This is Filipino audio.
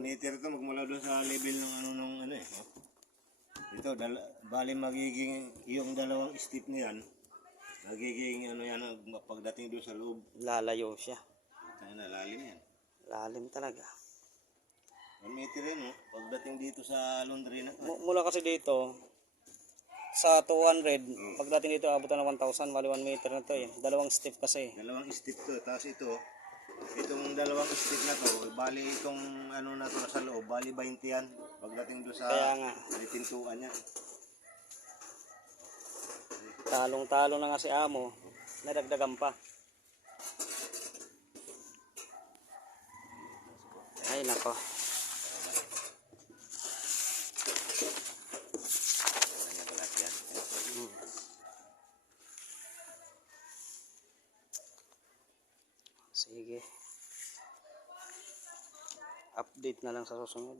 meter ito magmula doon sa level ng ano eh. Oh. Ito, bali magiging yung dalawang step niyan, magiging ano yan pagdating doon sa loob. Lalayo siya. Tayo na, lalim yan. Lalim talaga. 1 meter yan, oh. Pagdating dito sa laundry na. Mula kasi dito, sa 200, pagdating dito, abutan ng 1,000, bali 1 meter na to eh. Dalawang step kasi. Dalawang step to, tapos itong dalawang step na to, bali itong ano na to sa loob, bali 20 yan. Pagdating doon sa Kaya nga. pintuan niya. Talong-talong na nga si Amo, nadagdagan pa. Ay nako. Sige. Update na lang sa susunod.